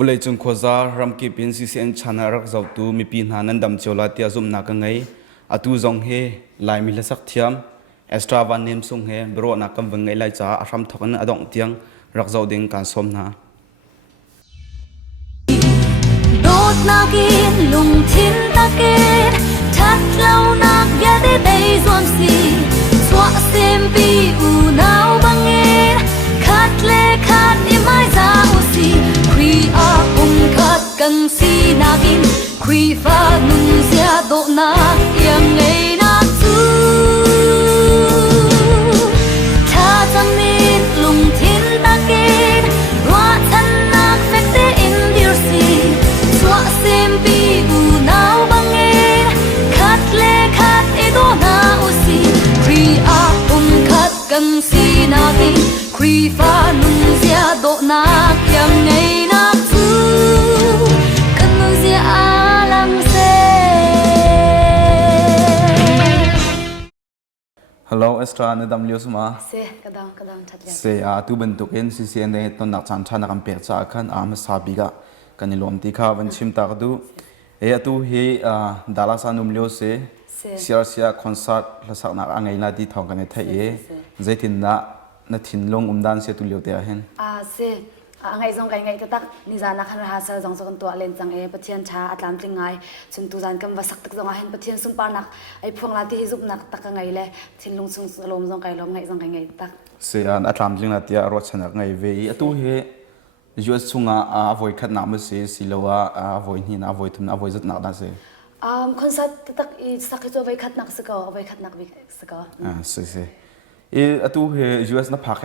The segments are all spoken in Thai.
วุเลยจุงโคจารำกิปิน CCN ชนะรักเจ้าตูมีปีนานันดำเจลาตีอาจุมนักไงอาตูจงเฮลายมิลสักเทียมเอสตราวันนิมซุงเฮบรอนักกำวังไงไลจ้าอารัมทกันอดองเตียงรักเจ้าดิ่งการสมนาโดดนักอินลุงทิ้นตะเกียบทัดเล่านักยาได้ได้สวมสีสวะเซมปีอูนาวบังเงินคัดเล่คัดอิไม่จ้าอุสีครีอาคัดกันสีนักอินครีฟ้านุ่งเสียโดนักยังไงนักจูถ้าจำนิดลุงทิ้นตะเกียบว่าฉันนักเฟกเตอินดิรสีสวะเซมปีอูนาวบังเงินคัดเล่คัดอิโดนาอุสีครีอาคัดกันสีนักอินครีฟ้านุ่งเสียโดนักยังไงนักจูกันนุ่งเสียอาลังเซฮัลโหลเอสตราเนดัมเลียวสมาเซกระดองชัดเลยเสียตูเป็นตุกิน CCN ได้ต้นนักจันทร์นักการเปิดจากขันอามาซาบิกะกันนิลมติข้าวันชิมตากดูตูเฮดาราสานุมเลียวเสียคอนเสิร์ตและสักนักอังไงนาดีทองกันในไทยใจทินนะทินลงดันเสียตุเลียวเตียเห็นเซไงจงไงตักนิจานักขันราษฎรจงสกุลตัวเล่นจังปะเทียนชาอัตลันติงไงจนตุจานกันว่าสักตักจงเห็นปะเทียนสุ่มปานักไอพวงลาที่ซุปนักตักไงเลยทินลงสุ่มลมจงไงลมไงจงไงตักเสียอัตลันติงนาเตียรถชนะไงเวียตูเฮยูเอสซุงอาโวยขัดน้ำเสียสิโลอาโวยหินอาโวยทุนอาโวยจัดนักนั่นเสียคอนเสิร์ตตักอีสักตัวไว้ขัดนักสกอไว้ขัดนักวิสกอเสียตูเฮยูเอสนับพักแ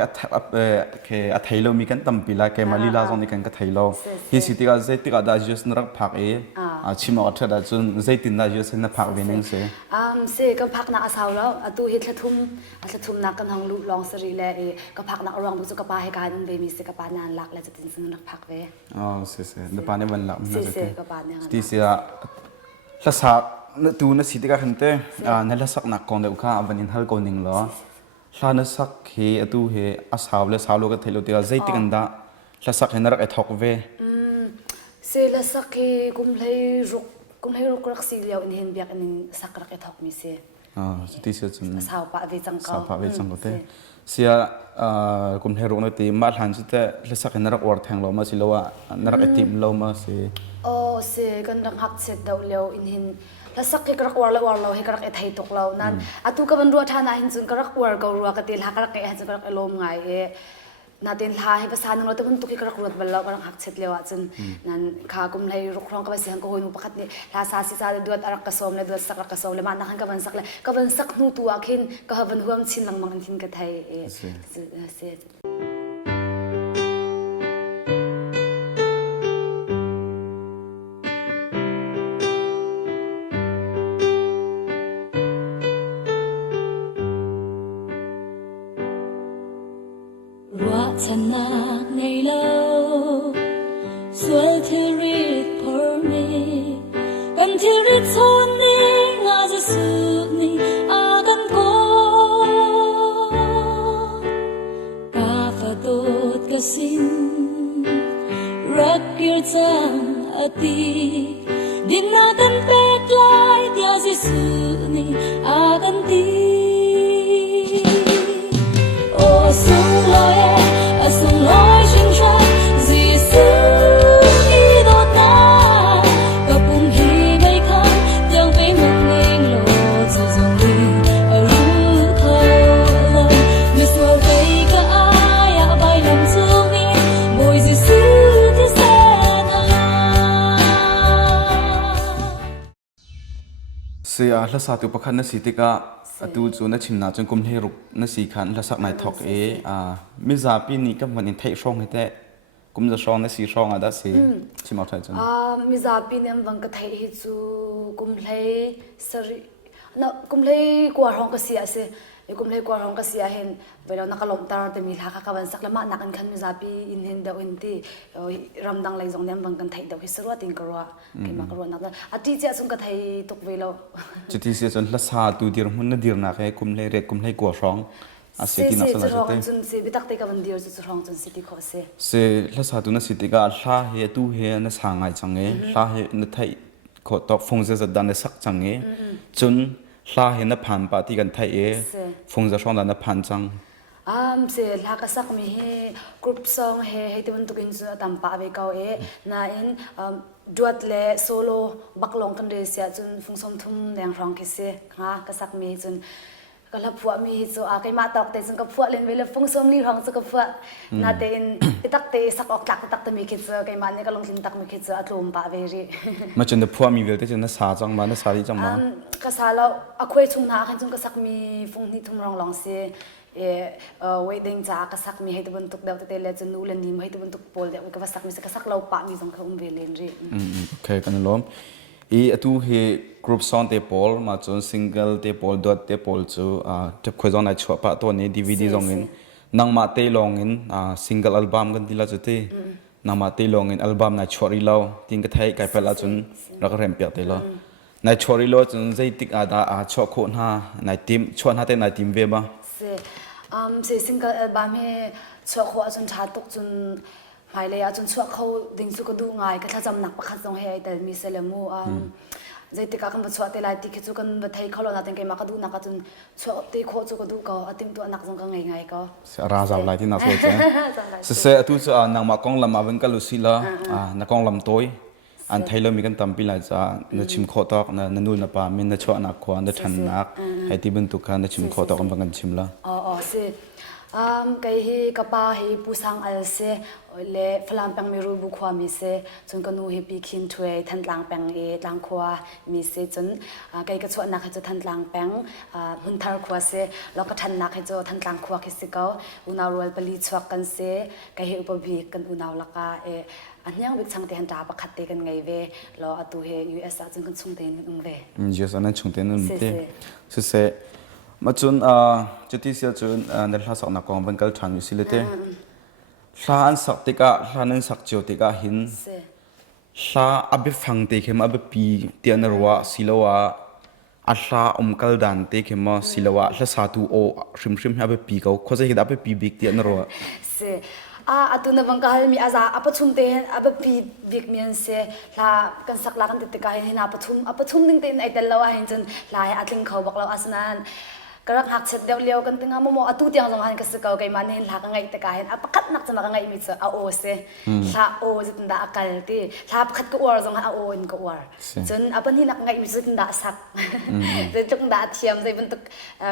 ค่อัฐไลโลมีกันตั้มปีละแค่มาลีลาจงนี่กันก็ไทยโลฮิสิติกาเซติกาดายูเอสนับพักชิมอัตราจนเซตินดายูเอสนับพักเวนึงเสียเซก็พักนักอาสาวแล้วตูฮิตละทุ่มนักกันทางลุลองสรีเลยก็พักนักรองบุษกปาให้การเบมีเสกปานานหลักและจะตินซึ่งนักพักเวเสียเดี๋ยวปานนี้วันหลักเซก็ปานเนี่ยที่เสียละสักตูนสิติกาขันเตนั่นละสักนักกองเดือดข้าวันนี้ฮัลโกนิงล้อลานัสักเฮตูเฮอาสาวเลสาวโลกเทโลติกาใจติกันดาลาสักเฮนรักไอทอกเวเซลาสักเฮกุมเลยรุกรักสีเลียวอินเฮนเบียกอินสักรักไอทอกมิเซที่เสียจนสาวปะเวจังก็สาวปะเวจังก็เตเสียกุมเลยรุกนตีมาหันสุดแต่ลาสักเฮนรักอวดแทงโลมาสิโลวะนรักไอติมโลมาเซเซกันรักหักเสร็จดาวเลียวอินเฮนแล้วสักให้กระกวาร์เราให้กระกไอไทยตกเรานั่นตุกับมันรัวท่านาหินจุนกระกวาร์ก็รัวกติลหักกระกไอจุนกระกไอลมไงนาเดินลาให้ภาษาหนึ่งเราแต่มันตุกกระกวาร์บัลเรากระหักเสร็จแล้วจุนนั่นข้ากุมเลยรุกร้องกับเสียงก็หอยนุปขัดนี่ลาซาซิซาดวดอารักกระสมเลยดวดสักกระสมเลยมานักกับมันสักเลยกับมันสักนู่ตัวขึ้นก็ให้มันห่วงชินหลังมังชินกระไทยเสียฉันนักในโลกสวยที่รีดพอมีกันที่รีดชนนี้งาจะสุดนี้อากันโกกาฝาโดดกสินรักเกี่ยวจังอดีดินนากันเปกลายเดียวจะสุดนี้อากันดีโอ้สุงลอย送来青春，只是一朵花，个半夜未看，让俾木令落就从你如头来，Miss World 俾个爱呀，白林中面，每次笑的声啊。เสียละสักตัวประคันนั่นสิติกาตูจูนัชิมนาจนกุมเฮรุกนั่นสิขันละสักนายทอกมิซาปีนี้ก็วันนี้เทช่องให้แต่กุมจะช่องนั่นสิช่องอะไรสิชิมเอาใช่จังมิซาปีนี้วันก็เทให้จูกุมเลยสรีน่ะกุมเลยกว่าห้องก็เสียสิกุมเลยกว่าห้องก็เสียเห็นเวลานักลมตาแต่มีทางกับวันสักละมานักขันมิซาปีอินเห็นเดาอินที่รำดังเลยจงเนี่ยวันกันเทเดาฮิสรัวติงกรัวกิมากรัวนักอาทิตย์เจ้าสุนก็เทตกเวลาจุดที่เสียจนละซาตูดีรมุนนดีรนักให้กุมเลยเรียกกุมเลยกว่าช่อง asia ti na sala te te chun se bitak te ka bandir chu rong chun city kho se se hlasa tu na city ka hla he tu he na sangai change hla he na thai kho tok phongze za dan na sak change chun hla he na phan pa ti kan thai e phongza song da na phan chang se laka sak mi he group song he te bun tukin chu tam pa ve kaw e na in duat le solo baklong kan re sia chun phungsom thum leng rong ki se nga ka sak mi chun ka la phua mi hi chu a kai ma tok te chun ka phua len vele phungsom li rong chu ka phua na te in pitak te sak ok tlak tak te mi ki chu kai ma ne ka long thin tak mi ki chu atlum pa ve ri ma chun de phua mi vel te chun na sa chang ma na sa ri chang ma ka sa lo akhoi chung na khan chung ka sak mi phung ni thum rong long se waiting cha ka sak mi hei bun tuk deu te le chu nu le nim hei bun tuk pol de ka sak mi se ka sak lo pa mi jong ka ve len ri okay kan lom e atu he group song te pol ma chon single te pol dot te pol chu tep khoi jong na chwa pa to ne dvd jong in nang ma te long in single album kan dila chu te nang ma te long in album na chori lo tin ka thai kai pela chun ra ka rem pya te lo na chori lo chun zai tik ada chwa kho na na tim chwa na te na tim ve ba se single album he chwa kho chun tha tok chun mai le chun chwa kho ding chu ko du ngai ka tha jam nak pa kha jong he ta mi se le mu zai te ka kan ba chwa te lai ti ki chu kan ba thai kholo na ten ke ma ka du na ka chun chwa te kho chu ko du ka atim tu anak jong ka ngai ngai ka ra zaw lai ti na so che se atu chu nang ma kong lam awen ka lu si la na kong lam toy an thailo mi kan tampi la cha na chim kho tok na nu na pa min na chwa na khwa na than nak hai ti bun tu kha na chim kho tok am bangan chim la se kai hi kapa hi pusang al se le flam pang mi ru bu khwa mi se chun ka nu hi pi khin thwe than tlang pang e tlang khwa mi se chun kai ka chwa na kha chu than tlang pang hun thar khwa se lo ka than na kha chu than tlang khwa ki se ka una rual pali chwak kan se kai hi upabi kan unaw la ka e anyang bik chang te han ta pa khat te kan ngai ve lo atu he us a chung kan chung te nung ve yes an chung te nun te se ma chun chuti sia chun na hlasak na kong ban kal than si le te hla an sak te ka hla nan sak cheu te ka hin hla abe phang te khem abe pi te an ruwa silowa a hla kal dan te khem silowa hla sa tu o hrim hrim abe pi ko khoje hi abe pi big te an ruwa se atuna bang ka mi aza apachum te abapi big mian se la kan sak la kan te ka hin apachum ding te ai dal lawa hin chun la atling khau bak law asnan karak hak chet deu leo kan tinga momo atu tiang jong han ka se ka kai man hin la ka ngai te ka hin apakat nak chama ka ngai mi cha a o se la o zit da akal ti la pakhat ko war jong a o in ko war chun apan hi nak ngai mi zit da sak de tuk da thiam zai bun tuk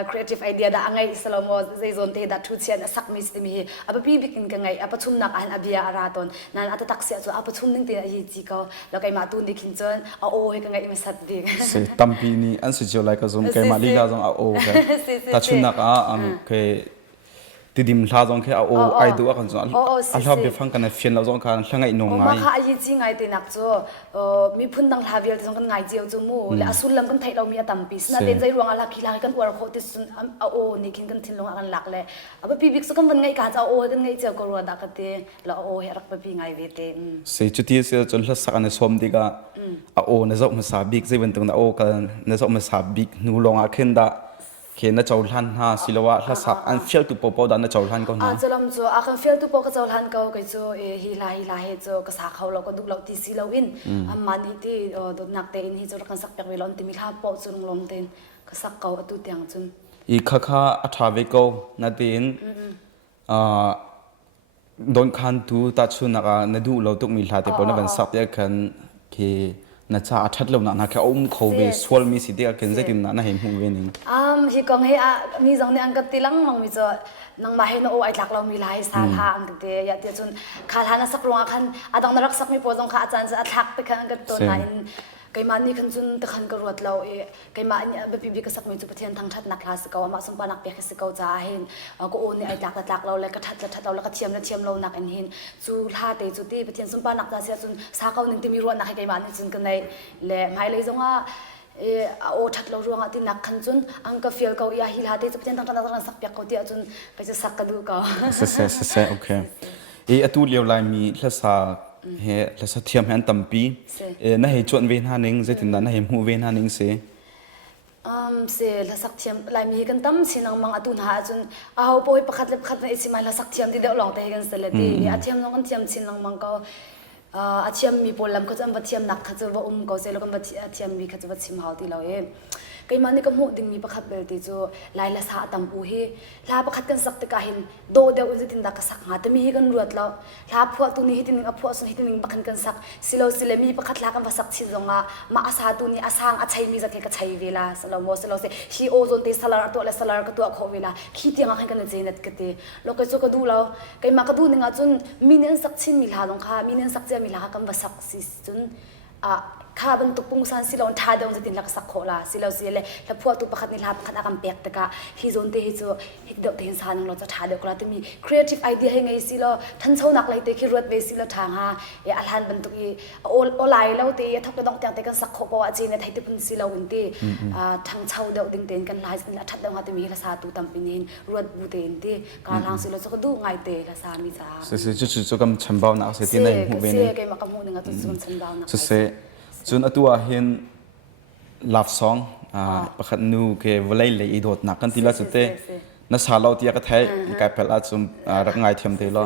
creative idea da ngai salomo zai zon te da thu chian sak mi sti mi apapi bikin ka ngai apachum nak an abia araton nan ata taksi chu apachum ning te hi chi ka lo kai ma tu ni khin chon a o he ka ngai mi sat di se tampi ni an se jo like azum kai ma li la jong a o ka ta chunak ke tidim hla jong khe o ai du kan jong a hla be phang kan fian lo jong kan hlangai no ngai ma kha ai chi ngai te nak cho mi phun dang hla vel jong kan ngai jeu chu mu le asul lam kan thai lo mi tam pi na ten jai ruang ala khila kan war kho te sun a o ni kin kan thin long kan lak le aba pi bik so kan ban ngai ka cha o kan ngai cheu ko ro da ka te la o he rak pa pi ngai ve te se chuti se chon hla sak an som diga a o na zok ma sa bik zai ban tung na o kan na zok ma sa bik nu long a khen da khen na chawlhan ha silawa hla sak an fiel tu popo da na chawlhan ko na chalam cho a kan fiel tu po ka chawlhan ko kai cho hi la he cho ka sa khaw lo ko duk lo ti si lo in mani ti do nak te in hi cho kan sak pek we lon ti mi kha po chung lom ten ka sak ko atu tiang chun i kha atha ve ko na tin don khan tu ta chu na ka na du lo tuk mi hla te po na ban sak te khan ke na cha athat lo na kha kho ve swal mi si te ka ken zetim na hem hu ve ning hi kong he mi jong ne ang ka tilang mang mi cho nang ma he no ai lak lo mi lai sa tha ang te ya te chun khal hana sak ronga khan adang narak sak mi po jong kha achan cha thak te khan ka to na in kai ma ni khan chun te khan ka ruat lo e kai ma ni ba pi bi ka sak mi chu pathian thang that nak klas ka ma sum pa nak pe khis ka cha hin ko o ni ai lak lo le ka that lo la ka thiam lo nak an hin chu tha te chu ti pathian sum pa nak ta sia chun sa ka ning ti mi ruat nak kai ma ni chun kan nei le mai le jong a o that lo ruang ati nak khan chun ang ka feel ko ya hil ha te chu pathian thang ta sak pe ko ti chun ka cha sak ka du ka se okay e atu leo lai mi hlasa he hlasa thiam han tampi na he chon ve na ning zetin na he mu ve na ning se เสียละสักเทียมลายมีกันตั้มสินังมังอดุนหาจนเอาโปยประคัดเล็บขัดในสิมาละสักเทียมที่เดี๋ยวลองแต่กันเสร็จเลยดีอาเทียมน้องกันเทียมสินังมังก็อาเทียมมีปนลำก็จะมาเทียมหนักเขาจะว่าก็เสร็จแล้วก็มาเทียมมีเขาจะว่าชิมหาวที่เราเองก็มันนี่ก็มุ่งดึงมีประคัดเบลติจูลายละสาตั้มปูฮีลาประคัดกันสักตะกาหินโดเดียวอินสิตินดักสักหาแต่มีกันรวดแล้วลาพวกตัวนี้ฮิตินิงพวกส่วนฮิตินิงประคัดกันสักสิเราสิเลมีประคัดลากันภาษาชิจงมาอาสาตัวนี้อาสางอาชัยมีจะเทกชัยเวลาสเราโมสเราเสฮีโอจนตีสลาตัวและสลาก็ตัวขอเวลาคิดยังไงกันเจนัดกันเตเราก็จะก็ดูเราก็มาก็ดูนึงจนมีเนื้อสักชิ้นมีลาลงค่ะมีเนื้อสักเจมีลากันภาษาสิจนข้าบรรทุกปุงสันสิเราท่าเดิมจะติดหลักสักโคลาสิเราสิเลยแล้วพวกตัวประคัดนี่ลาประคัดอาการเปียกตะกะฮิโซนเตฮิโซฮิเดอเทนซานังเราจะท่าเดียวก็แล้วแต่มี creative idea ให้ไงสิเราท่านเช่านักเลยเตะคิดรวดเวสิเราทางฮะอัลฮันบรรทุกโอไลเราเตะทักไปต้องแต่งแต่กันสักโคปว่าจีนในไทยที่พุ่นสิเราอุ่นเตะทางเช่าเดียวติงเตนกันลายสิละทัดเดียวฮะแต่มีละซาตูตัมปินินรวดบูเตนเตะการทางสิเราจะก็ดูไงเตะละซามีจ้าจะกำชันเบาหนักเสียที่ไหนหูเบนนี่ก็มากำหูนึงก็จะชันเบาหนักจนตัวเห็นลับซองประคันนูเกวลัยเลยอีโดดนักกันทีละสุดเตนัสฮาเราที่ก็ไทยกลายเป็นอาจุมรักง่ายเทียมเตลอ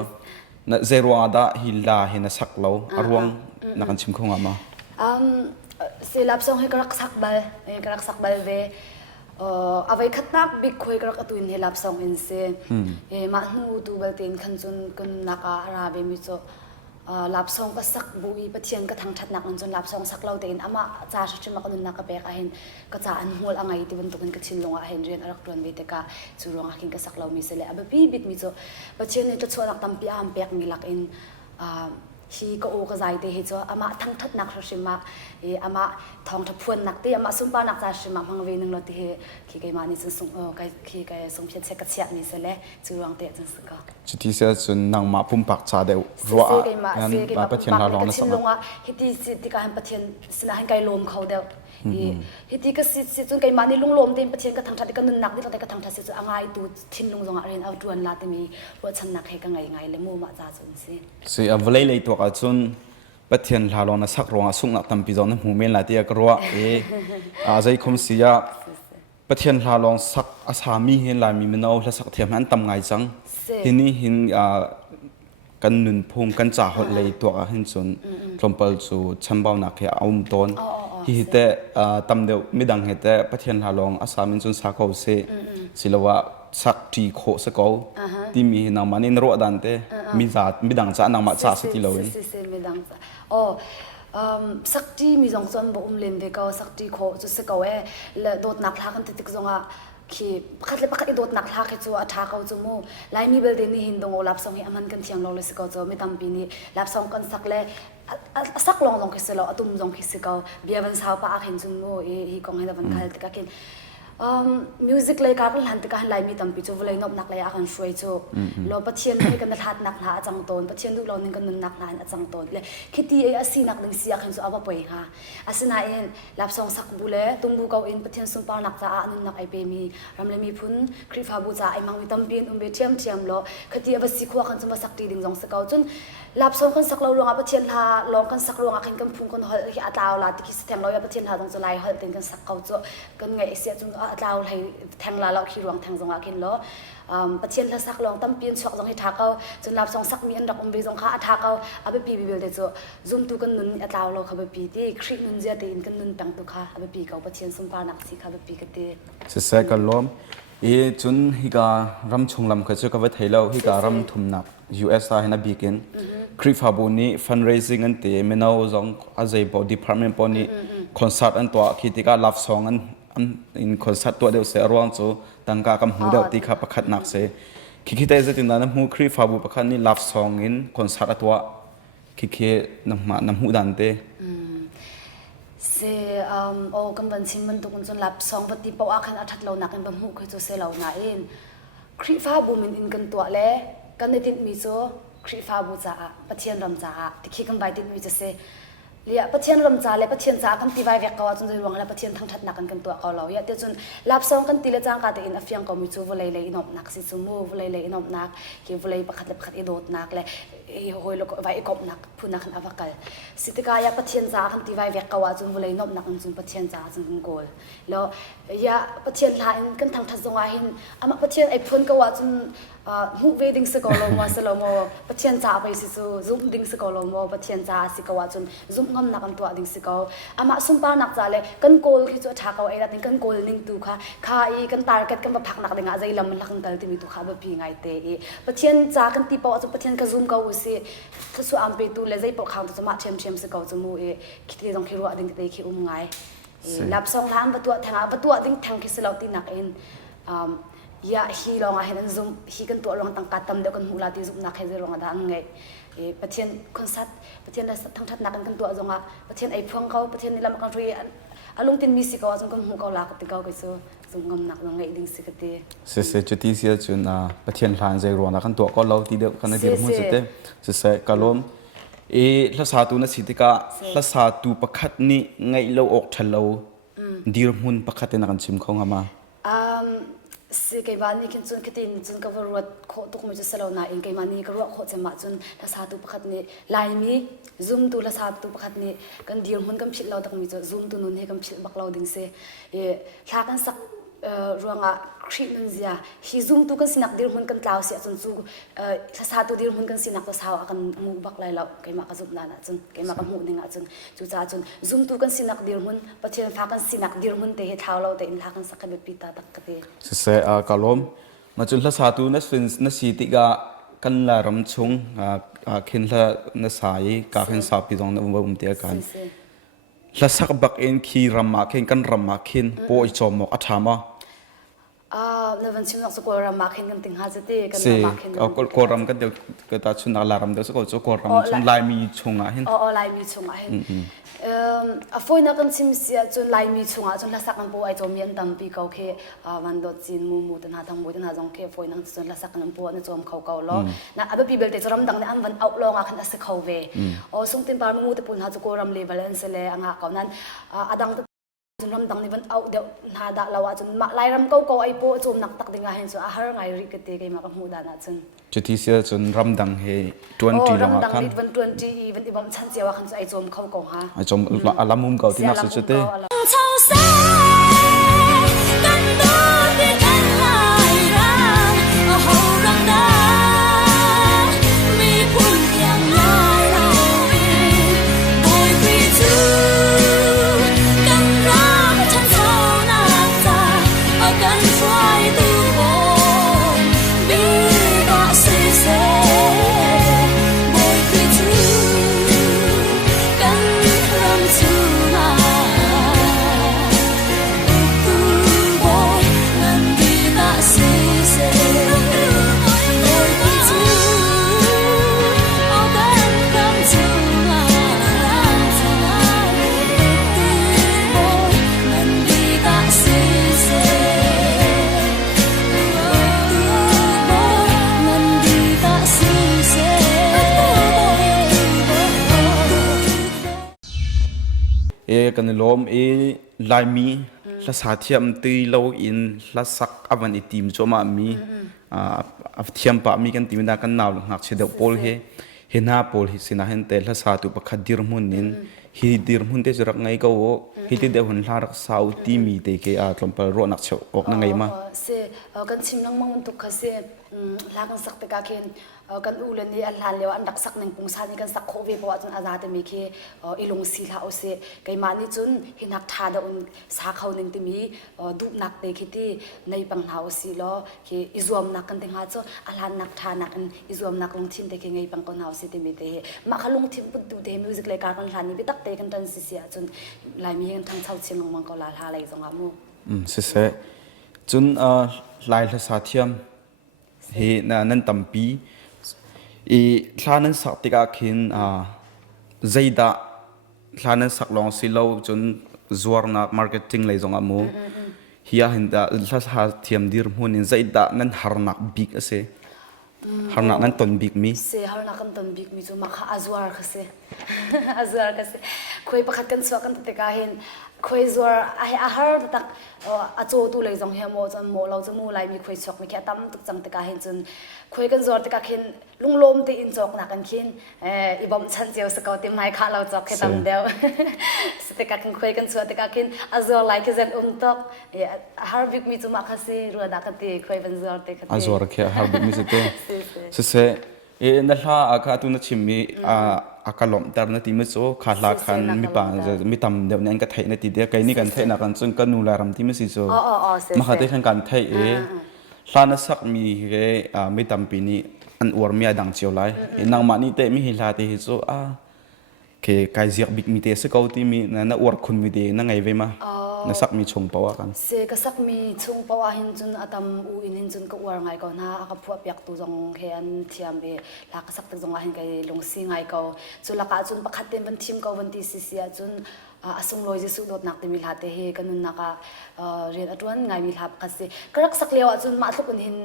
นัเซรวงอาดาฮิลาเห็นสักเราอารวงนักกันชิมคงอามาสิลับซองให้กรักสักบัลกรักสักบัลเวเอาไว้ขัดนักบิ๊กคุยกรักตุนให้ลับซองอินเซมาหนูดูบัลเตนขันจนกันนักอาราเบมิโซลับซองก็สักบุยปะเทียนก็ทางชัดนักจนลับซองสักเราเตนอามาจ่าชิมากนุนนักก็เปกเห็นก็จ่าอันหัวอะไรที่บรรทุกกันก็ชินลงเห็นเรียนรักรวนเวทกาจูรองอากินก็สักเรามีเสลอาบปีบิดมีโซปะเทียนนี่จะชวนนักตั้มปีอามเปกมีหลักอินฮีก็โอก็ใจเตหิโซอามาทั้งทัดนักชิมาอามาทองทับพวนนักเตอามาสุ่มปานักจ่าชิมาพังเวนึงเราเตะขี้ไก่มานี่จะส่งขี้ไก่ส่งเพียรเช็คกระเชียนี่เสลจูรองเตะจนสุดก็จุดที่เสียจนนางมาพุ่มปักชาเดียวรัวงั้นมาประเทศเราลองนะสมัยฮิตสิที่การประเทศสนาให้ไก่ลมเขาเดียวฮิตก็สิจนไก่มานี่ลุงลมเต็มประเทศก็ทางทัดก็นึกหนักที่เราได้ก็ทางทัดสิจนอ่างไอตูทิ้งลงตรงอะไรเอาด่วนลาติมีรัวชันหนักให้กันไงเลยมูมาจ่าจนสิเอาเวลาเลยตัวกันจนประเทศเราลองนะสักรองสุ่งนักตั้มปีจนหูเมนหลายที่ก็รัวใจคมเสียประเทศเราลองสักอาสามีเห็นลายมีมันเอาแล้วสักเทียมนั้นตั้มไงจังทีนี้เห็นกันนุนพงกันจ่าหดเลยตัวเห็นจนลมเปิลจูชันเบาหนักแค่เอาต้นที่เห็นตั้มเดียวไม่ดังเห็นแต่ประเทศเราลองอาสามีจนสักเขาเสียสิลว่าสักทีโคสกเอาที่มีนางมันนี่รัวดันเตมีดังจ่านางมาจ่าสิที่เราเองสักที่มีจงจนบ่เล่นเวก็สักที่โคจุสกเอาและโดดนักลากันติดจงขี้ขัดเลยปักโดดนักลาให้จัวท้าเขาจูมูไลมีเบลเดนี่หินดงลับซองให้อามันกันเทียงเราเลยสกเอาจูไม่ตั้มปีนี้ลับซองกันสักเลยสักลองคิดเราตุ้มลองคิดสกเอาเบียร์วันเสาร์ป้าเห็นจูมูอีกองให้เราวันคัลติกากินมิวสิกเลยการหันติการไลมีตั้มปีจูเลยนบนักเลยอาการช่วยจูเราปะเทียนให้กันทัดนักหาจังตนปะเทียนดูเราหนึ่งกันนึงนักหาจังตนเลยคิดดีอาศีนักหนึ่งเสียขันจูเอาไปป่วยค่ะอาศีนาเองลับซองสักบุเลยตุ้มบุกเอาเองปะเทียนสุ่มปานักจ้านึงนักไอเปมีรำเลยมีพุนครีฟาบูจ้าไอมังมีตั้มปีนเบเทียมโลคิดดีอาศัยขั้วขันจูมาสักดีดึงจงสกาวจนลับซองกันสักเราลงอาปะเทียนหาลองกันสักลงอาขันกันพุ่งกันหอยอาตาวลาติคิสเทมเราอาปะเทียนหาตรงจุไลหอยเต็นกันสักเขาจูกันไงเสียจนอาตาวให้แทงลาเราขี้รวงแทงจงอากินล้อประเทศละสักลองตั้มเปลี่ยนช็อกจงให้ทักเขาจนรับสองสักมีอันดับเบจงข้าทักเขาเอาไปปีเบลเดจซุ่มตุกันนุนอัตราเราเขาไปปีที่คลิกนุนเจตีนกันนุนตังตุค่ะเอาไปปีเขาประเทศสุ่มปานักสิเขาไปปีกันเตะเสกล้อมจนฮิการำชงลำเขาจะก็ไปไทยเราฮิการำทุ่มนัก US ให้นับบีกินคลิปฮาบุนี่ fundraising อันเตะไม่น่าจงอาศัยบอ department ปนี่คอนเสิร์ตอันตัวคิดการรับซองอันin concert ตัวเดียวเสียร้อนโซตั้งกากำหูเดียวตีข้าประคัดนักเสียคิดได้จะถึงนั้นหูครีฟาบุประคัดนี่รับซองอินคอนเสิร์ตตัวคิดน้ำหูดันเตเสียโอ้กันบันชิมมันตุกันจนรับซองปฏิปอาคันอัฐเราหนักกันบังหูเคยจะเสียเราหนาเองครีฟาบุมันอินกันตัวเล่กันในติดมีโซครีฟาบุจ้าปะเทียนรำจ้าที่คิดกันไปติดมีจะเสียเลี้ยปะเทียนลมจ่าเลยปะเทียนจ่ากันตีไว้เวกเขาจนจะรวงแล้วปะเทียนทั้งทัดนักกันตัวเขาเราอย่าเดี๋ยวจนรับซองกันตีละจางกันแต่อินอฟยังก็มีจูวเลยเลยนบนักสิจูมูวเลยเลยนบนักเกี่ยวเลยประคัดเลยประคัดอีโดดนักเลย hoi lo vai kop nak phuna khan avakal sitika ya pathian za khan ti vai vek kawa chun bulai nop nak chun pathian za chun gol lo ya pathian la in kan thang thazonga hin ama pathian ai phun kawa chun mu wedding se kolo mo salomo pathian za bai si chu zum ding se kolo mo pathian za si kawa chun zum ngam nak an to ding se ko ama sumpa nak za le kan kol khi chu tha kaw ai ra tin kan kol ning tu kha I kan target kan ba phak nak dinga zai lam lakang tal ti mi tu kha ba pi ngai te e pathian za kan ti paw chu pathian ka zum ka usi su am pe tu le zai paw khang tu ma chem chem se ko chu mu e khiti dong khiru ading te khi ngai lap song lam ba tu thanga ba tu ding thang khi se lo ti nak in ya hi long a hen zum hi kan to long tang ka tam de kan hula ti zum nak he ze long da ngai e pathian konsat pathian la thang that nak kan to zonga pathian ai phang kau pathian ni lam kan thui alung tin mi si ko chung kan hu ko la ka ti ko ke so zum ngam nak ngai ding si ka te se chuti sia chun pathian hlan zai ro na kan to ko lo ti de kan dir mu se te se kalom e hlasa tu na sitika hlasa tu pakhat ni ngai lo ok thalo dir mun pakhat na kan chim khong ama si kai bani kin chun kitin chun ka warwat kho tuk mi chu salo na in kai mani ka ro kho chema chun la sa tu pakhat ni laimi zoom tu la sa tu pakhat ni kan dir mun kam phit lo tak mi chu zoom tu nun he kam phit bak lo ding se e thla kan sak ruanga treatment zia hi zoom tu kan sinak dir mun kan tlaw se chun chu la sa tu dir mun kan sinak to saw kan mu bak lai lo kai ma ka zup na na chun kai ma ka mu ninga chun chu cha chun zoom tu kan sinak dir mun pathian fa kan sinak dir mun te he thaw lo te in la kan sak ka be pi ta tak ka te se kalom ma chun hlasa tu na swin na sitika kan la ram chung khin la na sai ka khin sa pi dong na um te kan hlasak bak en khi ramma khin kan ramma khin po I chomok athama na van chim nak so ko ram ma khen kan ting ha jate kan ma khen ko ram kan de ka ta chun la ram de so ko ko ram chung lai mi chunga hin lai mi chunga hin a foi na kan sim sia chun lai mi chunga chun la sak kan po ai chom yan tam pi kau khe wan do chin mu mu tan ha thang mu tan ha jong khe foi na chun la sak kan po na chom khau kau lo na aba pi bel te choram dang ne an van out lo nga khan ase khau ve o sung tin par mu te pun ha chu ko ram le balance le anga kau nan adang chun ram dang ni van out de na da lawa chun ma lai ram kau kau ai po chom nak tak dinga hen chu a har ngai ri ke te kai ma ka mu da na chun chuti sia chun ram dang he 20 ram long dang khan ni 20 even ibam chan chewa khan chu ai chom khau kau ha ai chom alamum kau ti na su chute kan lom laimi hlasa thiam tui lo in hlasak avan itim choma mi thiam pa mi kan timina kan naw ngak chede pol he hena pol hi sina hen te hlasa tu pakhat dir mun nin hi dir mun te jurak ngai ko hi te de hun larak sau ti mi te ke a tlompal ro nak chho ok na ngai ma se kan chim nang mang tu kha se la kan sak te ka khen kan u len ni an hlan lewa an dak sak nang pung sa ni kan sak kho ve po chun aza te mi khe ilung si la o se kai ma ni chun hinak tha da un sa khau ning ti mi dup nak te khiti nei pang hau si lo ki izom nak kan te nga cho alhan nak tha nak an izom nak lung thin te ke ngai pang kon hau si te mi te ma khalung thim put tu te music le ka kan hlan ni bi tak te kan tan si sia chun lai mi han thang chau chin mang ko la la lai zonga mu se chun lai hlasa thiam he na nan tampi thlanan sak tika khin zaida thlanan sak long silo chun zuarna marketing lei zonga mu hiya hinda hlasa thiam dir mun in zaida nan harnak big ase harnak nan ton big mi se harnak kan ton big mi chu ma kha azwar khase azwar khase คุยประคัดกันสวกันติกาเห็นคุยซัวอาหารตักอาโจตุเลยจงเฮียโมจนโมเราจะมูไลมีคุยสวกมีแค่ตั้มตุกจังติกาเห็นจนคุยกันซัวติกาเห็นลุงลมตีอินจอกหนักกันคินอีบอมชันเจียวสกาวติไม้ข้าเราจอกแค่ตั้มเดียวสติกาเห็นคุยกันซัวติกาเห็นอาซัวไลค์เซนตกอาหารบิ๊กมีจุมาคัสซีรัวดักตีคุยเป็นซัวติกาอาซัวรักแค่อาหารบิ๊กมีสเตเสนั่นละอาคาตุนชิมีอากาลมแต่นั่นที่มิโซขาลาคันมีป่ามีตำเดี๋ยวนี้ก็ไทยนั่นทีเดียวไกนี่กันไทยนักกันจนกันนูลารำที่มิสิโซมาขัดที่ขันกันไทยลานัสักมีมีตำปีนี้อันอวดมีดังเชียวไลนางมานี่เตมีหิลาที่ฮิโซเคกายเสียบิกมีเตสกาวที่มีนั่นอวดคุณมีเตนั่งไงเวมานัสักมีชงปะวะกันเสกสักมีชงปะวะหินจนอาตมอูอินหินจนก็อวดไงก่อนนะอาพวกอยากตัวจงเฮียนเทียมเบลักสักตัวจงหินไกลงซีไงก็จนลักจนประคัดเต็มวันทีมก็วันที่ซีซีจนอาสงลอยจะสุดนักที่มีลาเตเฮกันนักเรียนอัตวันไงมีลาคัสซีก็รักสักเลี้ยวจนมาทุกคนหิน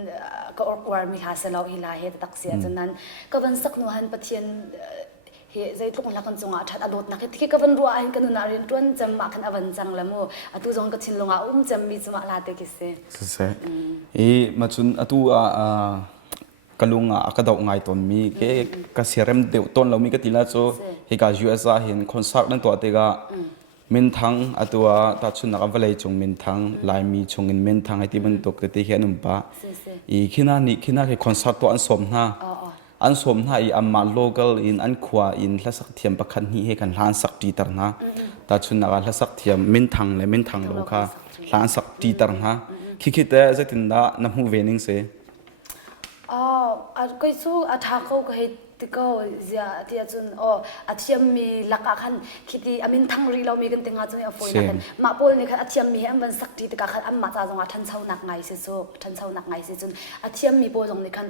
ก็อวดมีลาเสลาฮิลาเฮตักเสียจนนั้นก็วันสักนัวหันปะเทียนเฮ้ยใจทุกคนรักกันจงอาทัดอดนักที่ก็วันรัวอันกันนาเรียนต้นจำมาคันอวันจังละมั่วอตุจงก็ชินลงจำมีจมาลาเตกิเซ่ใช่มาจุนอตุกลุงกระดกไงตอนมีเกกเสียเร็มเดียวต้นเรามีก็ตีละโซเฮกาจูเอสเห็นคอนเสิร์ตนั่นตัวเตกามินทังอตัวตัดชุนนักวลัยจงมินทังลายมีจงเงินมินทังไอที่มันตกเตะเห็นนุ่มปะขี้น่านี่ขี้น่าคือคอนเสิร์ตตัวอันสมนะอันสมนะอันมาโลกาลอินอันขวาอินและสักเทียมประคันนี้ให้กันล้านสักตีตร์นะตัดชุนนักและสักเทียมมินทังและมินทังโลกาล้านสักตีตร์นะคิดแต่จะติดนะน้ำหูเวนิงเซ่ก็สู้อาทาเขาก็ให้ติก็จะที่จนอาเทียมมีหลักขันคิดดีอามินทั้งรีเรามีกันติงอาจจะเอาฝอยนักมาปนนี่ค่ะอาเทียมมีอันเป็นสักทีติกาขันอันมาจากจังหวัดทันเช่าหนักไงสิโซทันเช่าหนักไงสิจนอาเทียมมีโปรจงนี่ขัน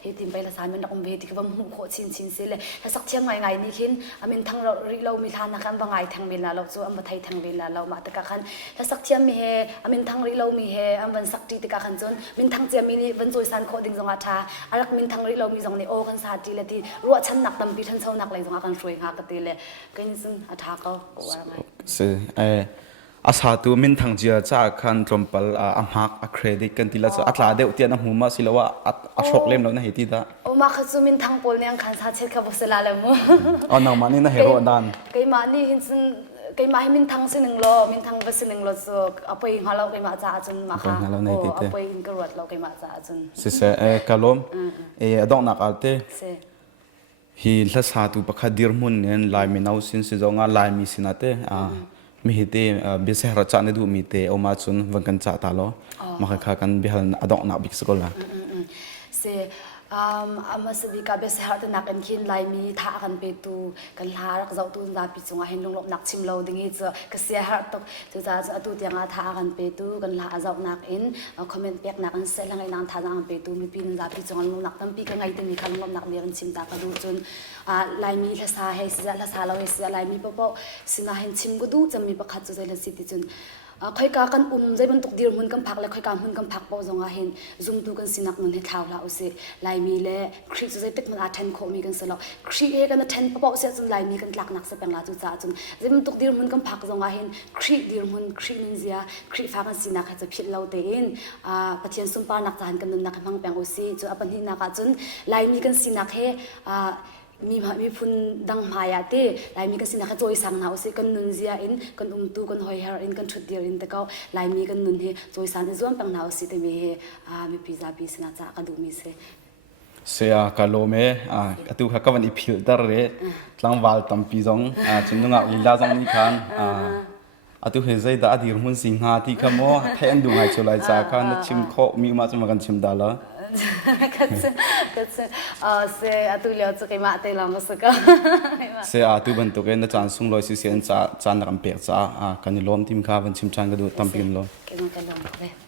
เฮติมไปละสารมันนักเวทีก็ว่ามุขชินเสเลยถ้าสักเทียมไงนี่คินอามินทั้งรีเรามีทานนักขันบางไงทางเวลาเราสู้อันมาไทยทางเวลาเรามาติกาขันถ้าสักเทียมมีเฮอามินทั้งรีเรามีเฮอันเป็นสักทีติกาขันจนมินทั้งเจียมีนี่วันจุยสันโคดิงจังหวัดท่าอารักมินทั้งรีเรามีจงนี่กันสาจีเลยที่รัวชั้นหนักปีทันเช่านักเลยจงอาการช่วยหากติเลยก็ยิ่งซึ่งอาทาเขาว่าไงอาสาตัวมินทังเจียจากคันตรมปลอามักอาเครดิตกันทีละอัตราเดียวเตียนหูมาสิละว่าอัชกเล่มแล้วนะเหตุที่ละมาคัดมินทังปนเนี่ยขันสาเช็ดขับเสลาเลยมั้งนางมันนี่นะเฮโร่ดันไกมานี่เห็นซึ่งไกมาให้มินทังสิหนึ่งโลมินทังไปสิหนึ่งโลสุกเอาไปหาเราไกมาจ่าจนมาค่ะเอาไปอินกรวดเราไกมาจ่าจนเสกาลมดอกนักอัลเตฮีลักษณะตัวประคดิรมุนเนี่ยลายมีนาวสินสิจงลายมีสินาเตมีเหตุเบสเหรัจานดูมีเตอมาจุนวันกันจ่าตาโลมาค่ะกันเบลอดอกนักบิกสกุลละมาสบิกาเบสฮาร์ตนักกันคินไลมีท่ากันไปตูกันลารักเจ้าตูนดาปิจงอาเห็นลงลบนักชิมเราดิ้งจะกเสียฮาร์ตจะจะตูเตียงอาท่ากันไปตูกันลาเจ้านักอินคอมเมนต์เปียกนักกันเซลังไอ้นางท่ากันไปตูมีปีนดาปิจงลงนักตั้งปีกันไงแต่มีคันลงนักเมียกันชิมตากระดูจนไลมีละสาให้เสียละสาเราให้เสียไลมีเปล่าสินาเห็นชิมก็ดูจะมีประคัตจะใจละสิติจนค่อยกากันใจมันตกดีมันกันพักและค่อยกามันกันพักเปาจงอาเห็นซุ่มดูกันสินักมันให้เท้าละอุสิลายมีเล่ครีจะใจเป็ดมันอาเทนโคมีกันสลับครีเอกันเทนเปาเสียจนลายมีกันหลักนักสเปงลาจุจ่าจนใจมันตกดีมันกันพักจงอาเห็นครีดีมันครีนินเซียครีฟ้ากันสินักจะพิดเราเตนปะเทียนซุ่มปานักจานกันนักพังแปงอุสิจนอปันที่นักจนลายมีกันสินักมีพุนดังมายาเต้ลายมีกันสินะก็จอยสังนาอุสิกันนุนเซียอินกันตูกันหอยเฮอร์อินกันชุดเดียวอินแต่ก็ลายมีกันนุนเฮจอยสังในส่วนปังนาอุสิแต่มีมีพิซซ่าพิซซ่าจากกันดูมีเสียกาโลเมตัวเขาก็วันอีพิลเตอร์เลยหลังวาลตัมปีจงจนต้องลีลาจงนี่คันตัวเฮใจแต่อดีตมันสิงหาที่ขโมยแทนดูไงจุลัยจากคันชิมโคมีมาจนมากันชิมดาละเสียตัวเลี้ยวจะกี่มาเตลังก็สักเสียตัวบรรทุกเองนะจานส่งลอยCCNจานนักเปียกจ้ากันนี่ล้อมทีมข้าวันชิมจานก็ดูตั้มพิมพ์ล้อกันล้อมเลย